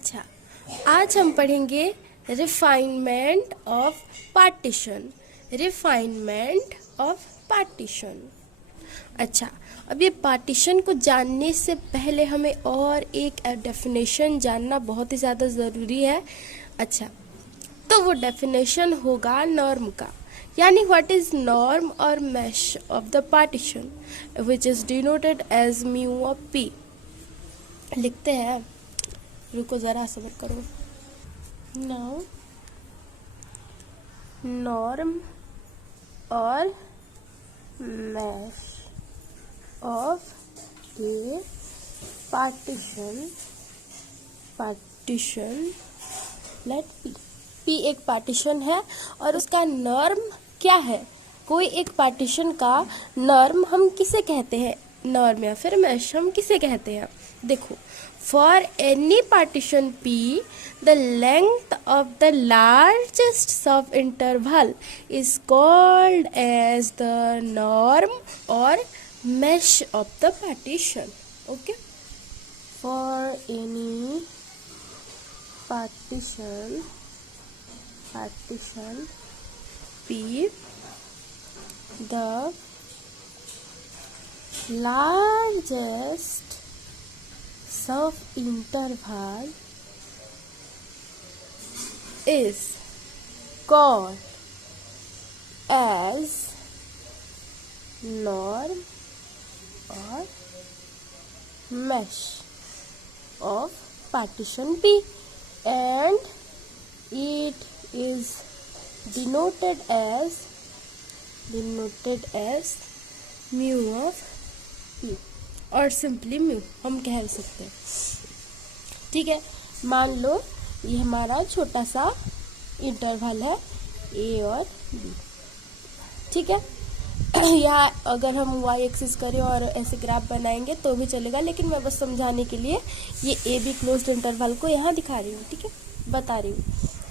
अच्छा, आज हम पढ़ेंगे refinement of partition. Refinement of partition. अच्छा, अब ये पार्टीशन को जानने से पहले हमें और एक डेफिनेशन जानना बहुत ही ज़्यादा ज़रूरी है। अच्छा, तो वो डेफिनेशन होगा नॉर्म का, यानी व्हाट इज नॉर्म और mesh of the partition which is denoted as mu of P. लिखते हैं, रुको ज़रा सब्र करो। नाउ नॉर्म और mesh of a partition let P. P एक पार्टीशन है और उसका नॉर्म क्या है। कोई एक पार्टीशन का नॉर्म हम किसे कहते हैं, नॉर्म या फिर मैश हम किसे कहते हैं। देखो, for any partition P the length of the largest sub interval is called as the norm or mesh of the partition. Okay, for any partition P, the largest sub interval is called as norm or mesh of partition P, and it is denoted as mu of P और simply mu हम कह सकते हैं। ठीक है, मान लो ये हमारा छोटा सा इंटरवल है ए और बी। ठीक है, यहाँ अगर हम वाई एक्सिस करें और ऐसे ग्राफ बनाएंगे तो भी चलेगा, लेकिन मैं बस समझाने के लिए ये ए बी क्लोज्ड इंटरवल को यहाँ दिखा रही हूँ। ठीक है, बता रही हूँ।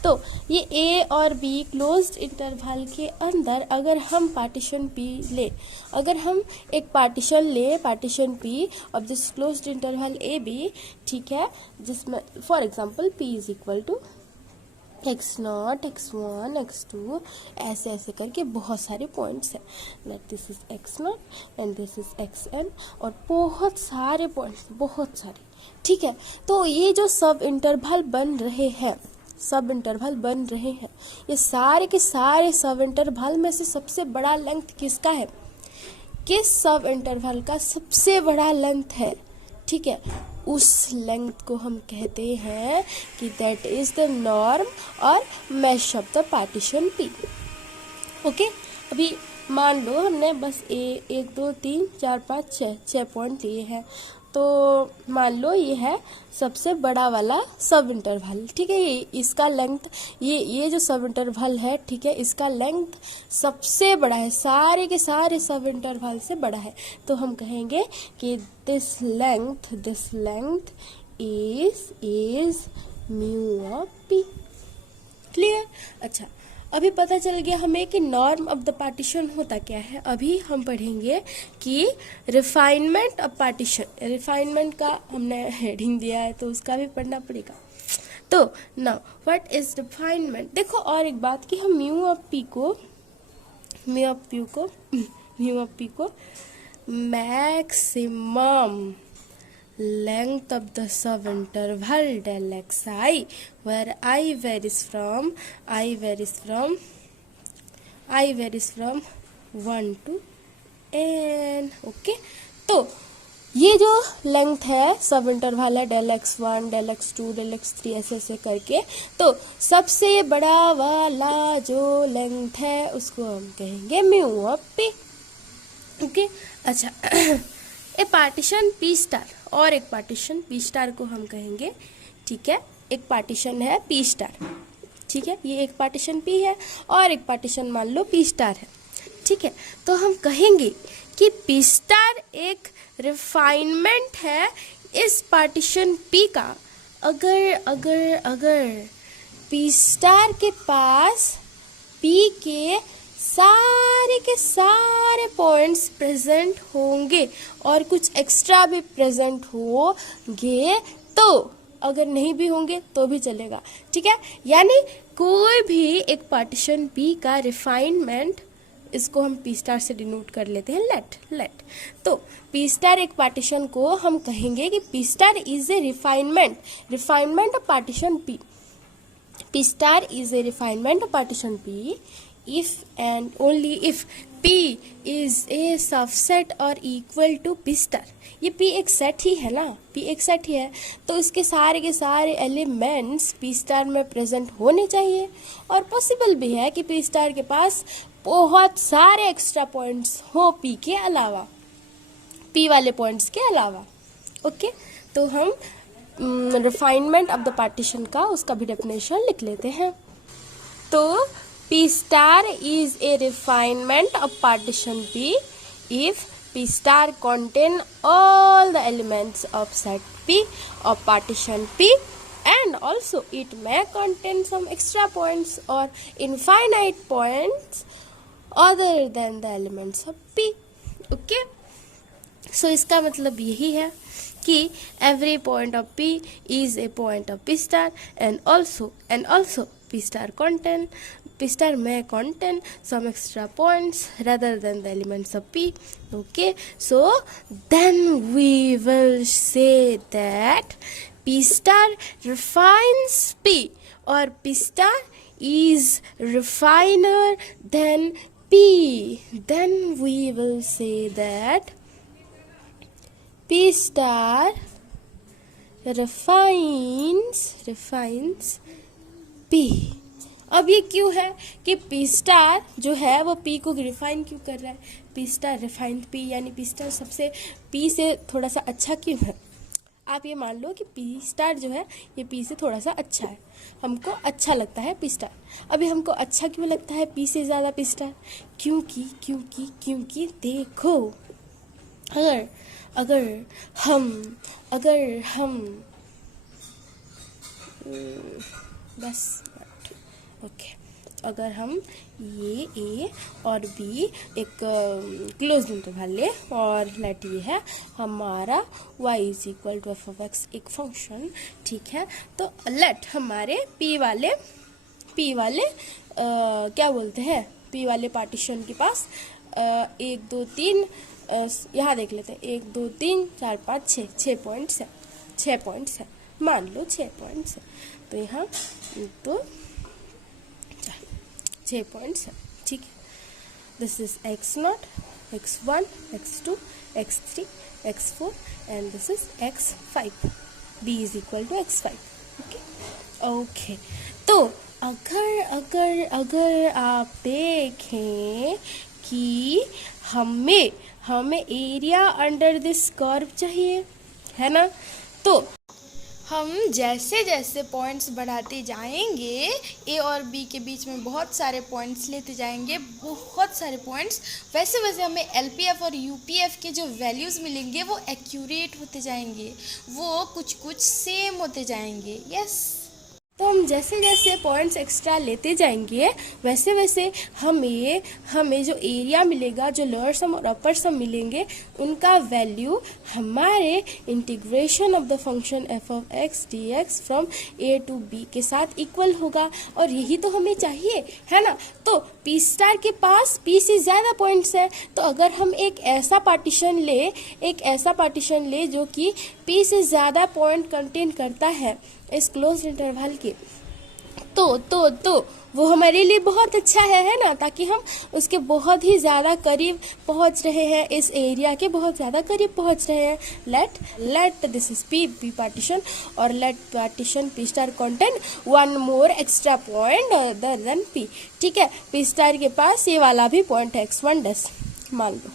तो ये ए और बी क्लोज्ड इंटरवल के अंदर अगर हम पार्टीशन पी ले, अगर हम एक पार्टीशन ले, partition P of this closed interval A B, ठीक है, जिसमें for example P is equal to x0, x1, x2, ऐसे ऐसे करके बहुत सारे पॉइंट्स हैं। Like this is x0 and this is xn, और बहुत सारे पॉइंट्स, बहुत सारे। ठीक है, तो ये जो सब इंटरवल बन रहे हैं, ये सारे के सारे सब इंटरवल में से सबसे बड़ा लेंथ किसका है, किस सब इंटरवल का सबसे बड़ा लेंथ है। ठीक है, उस लेंथ को हम कहते हैं कि दैट इज द नॉर्म और mesh of the partition P. Okay, अभी मान लो हमने बस 1 2 3 4 5 6 पॉइंट लिए हैं, तो मान लो ये है सबसे बड़ा वाला सब इंटरवल। ठीक है, इसका लेंथ, ये जो सब इंटरवल है, ठीक है, इसका लेंथ सबसे बड़ा है, सारे के सारे सब इंटरवल से बड़ा है। तो हम कहेंगे कि this length is mu of P. Clear? अच्छा, अभी पता चल गया हमें कि नॉर्म ऑफ द पार्टीशन होता क्या है। अभी हम पढ़ेंगे कि रिफाइनमेंट ऑफ पार्टीशन। रिफाइनमेंट का हमने हेडिंग दिया है तो उसका भी पढ़ना पड़ेगा। तो नाउ व्हाट इज रिफाइनमेंट। देखो, और एक बात कि हम म्यू ऑफ पी को maximum length of the subinterval del xi, where I varies from 1 to n. Okay, तो ये जो लेंथ है सब इंटरवल है del x1, del x2, del x3, ऐसे ऐसे करके, तो सबसे बड़ा वाला जो लेंथ है उसको हम कहेंगे म्यू ऑफ पी। ओके, अच्छा, ए पार्टीशन पी स्टार और एक पार्टीशन पी स्टार को हम कहेंगे। ठीक है, एक पार्टीशन है पी स्टार, ठीक है, ये एक पार्टीशन पी है और एक पार्टीशन मान लो पी स्टार है। ठीक है, तो हम कहेंगे कि पी स्टार एक रिफाइनमेंट है इस पार्टीशन पी का अगर पी स्टार के पास पी के सारे पॉइंट्स प्रेजेंट होंगे और कुछ एक्स्ट्रा भी प्रेजेंट होंगे, तो अगर नहीं भी होंगे तो भी चलेगा, ठीक है। यानी कोई भी एक पार्टीशन पी का रिफाइनमेंट, इसको हम पी स्टार से डिनोट कर लेते हैं, लेट। तो पी स्टार एक पार्टीशन को हम कहेंगे कि P star is a refinement of partition P. P star is a refinement of partition P if and only if P is a subset or equal to P star। ये P एक set ही है ना, P एक set ही है, तो इसके सारे के सारे एलिमेंट्स P स्टार में प्रेजेंट होने चाहिए। और पॉसिबल भी है कि P स्टार के पास बहुत सारे एक्स्ट्रा पॉइंट्स हो P के अलावा, P वाले पॉइंट्स के अलावा। ओके, तो हम रिफाइनमेंट ऑफ द पार्टीशन का उसका भी डेफिनेशन लिख लेते हैं। तो P star is a refinement of partition P if P star contain all the elements of set P of partition P and also it may contain some extra points or infinite points other than the elements of P। Okay, so इसका मतलब यही है कि every point of P is a point of P star and also P star may contain some extra points rather than the elements of P। Okay, so then we will say that P star refines P or P star is refiner than P। Then we will say that P star refines P। अब ये क्यों है कि P star जो है वो P को refine क्यों कर रहा है? P स्टार रिफाइंड P, यानी P स्टार सबसे P से थोड़ा सा अच्छा क्यों है? आप ये मान लो कि P स्टार जो है ये P से थोड़ा सा अच्छा है, हमको अच्छा लगता है P स्टार। अभी हमको अच्छा क्यों लगता है P से ज़्यादा P स्टार? क्योंकि देखो, अगर हम बस ओके, अगर हम ये A और B एक क्लोज इंटरवल ले और लेट ये है हमारा y is equal to F of X एक फंक्शन, ठीक है। तो लेट हमारे P वाले क्या बोलते हैं, P वाले पार्टीशन के पास 1 2 3 यहाँ देख लेते हैं, 1 2 3 4 5 6 पॉइंट्स है, 6 पॉइंट्स है, मान लो 6 पॉइंट्स है। तो यहाँ तो 6 पॉइंट्स है, ठीक है। This is x0, x1, x2, x3, x4 and this is x5। b is equal to x5। Okay, तो अगर आप देखें कि हमें एरिया अंडर दिस कर्व चाहिए, है ना। तो हम जैसे जैसे पॉइंट्स बढ़ाते जाएंगे, ए और बी के बीच में बहुत सारे पॉइंट्स लेते जाएंगे, बहुत सारे पॉइंट्स, वैसे वैसे हमें एलपीएफ और यूपीएफ के जो वैल्यूज़ मिलेंगे वो एक्यूरेट होते जाएंगे, वो कुछ सेम होते जाएंगे। यस, तो हम जैसे जैसे पॉइंट्स एक्स्ट्रा लेते जाएंगे वैसे वैसे हमें जो एरिया मिलेगा, जो लोअर सम और अपर सम मिलेंगे, उनका वैल्यू हमारे integration of the function F of X D X from A to B के साथ इक्वल होगा। और यही तो हमें चाहिए, है ना। तो पी स्टार के पास पी से ज़्यादा पॉइंट्स है, तो अगर हम एक ऐसा पार्टीशन ले जो कि पी से ज़्यादा पॉइंट कंटेन करता है इस क्लोज इंटरवल के, तो वो हमारे लिए बहुत अच्छा है ना, ताकि हम उसके बहुत ही ज़्यादा करीब पहुंच रहे हैं, इस एरिया के बहुत ज़्यादा करीब पहुंच रहे हैं। Let this is P partition और let partition P star contain one more extra point other than P, ठीक है। पी स्टार के पास ये वाला भी पॉइंट है x1 डैश, मान लो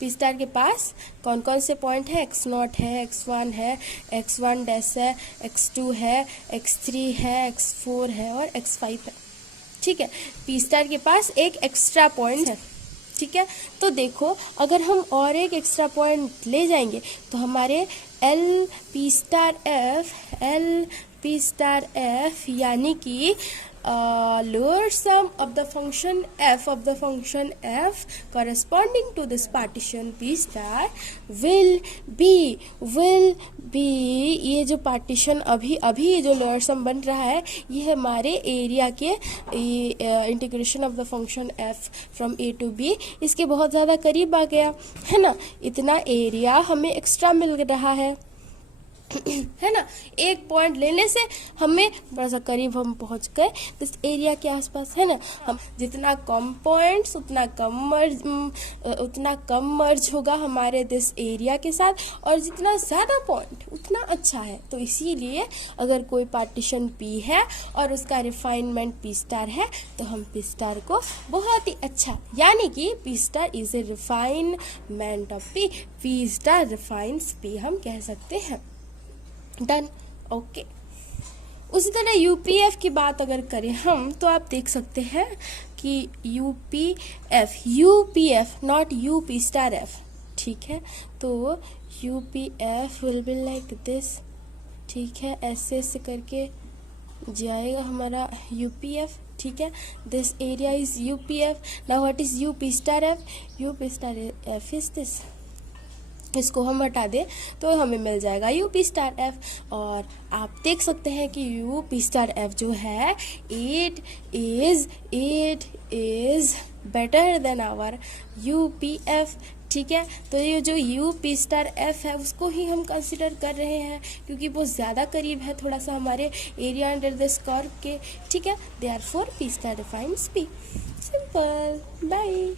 पी स्टार के पास कौन कौन से पॉइंट है, x0 है, x1 है, x1 डैश है, x2 है, x3 है, x4 है और x5 है, ठीक है। पी स्टार के पास एक एक्स्ट्रा पॉइंट है, ठीक है। तो देखो, अगर हम और एक एक्स्ट्रा पॉइंट ले जाएंगे तो हमारे एल पी स्टार एफ यानी कि lower sum of the function f corresponding to this partition P star will be ये जो पार्टीशन अभी जो लोअर सम बन रहा है ये हमारे एरिया के integration of the function f from a to b इसके बहुत ज़्यादा करीब आ गया है ना, इतना एरिया हमें एक्स्ट्रा मिल रहा है है ना, एक पॉइंट लेने से हमें बड़ा सा करीब हम पहुंच गए इस एरिया के आसपास, है ना। हम जितना कम पॉइंट्स उतना कम मर्ज होगा हमारे दिस एरिया के साथ, और जितना ज़्यादा पॉइंट उतना अच्छा है। तो इसीलिए अगर कोई पार्टीशन P है और उसका रिफाइनमेंट P स्टार है तो हम P स्टार को बहुत ही अच्छा, यानी कि P star is a refinement of P star refines P हम कह सकते हैं। Done, okay. उसी तरह यूपीएफ की बात अगर करें हम तो आप देख सकते हैं कि UPF not UP star F, ठीक है। तो UPF will be like this, ठीक है, ऐसे ऐसे करके जाएगा हमारा यूपीएफ, ठीक है। This area is UPF. Now what is UP star F? UP star F is this, इसको हम हटा दें तो हमें मिल जाएगा यूपी स्टार एफ। और आप देख सकते हैं कि यूपी स्टार एफ जो है it is better than our UPF, ठीक है। तो ये जो यूपी स्टार एफ है उसको ही हम कंसिडर कर रहे हैं क्योंकि वो ज़्यादा करीब है थोड़ा सा हमारे एरिया अंडर द कर्व के, ठीक है। Therefore P star defines P। Simple, bye.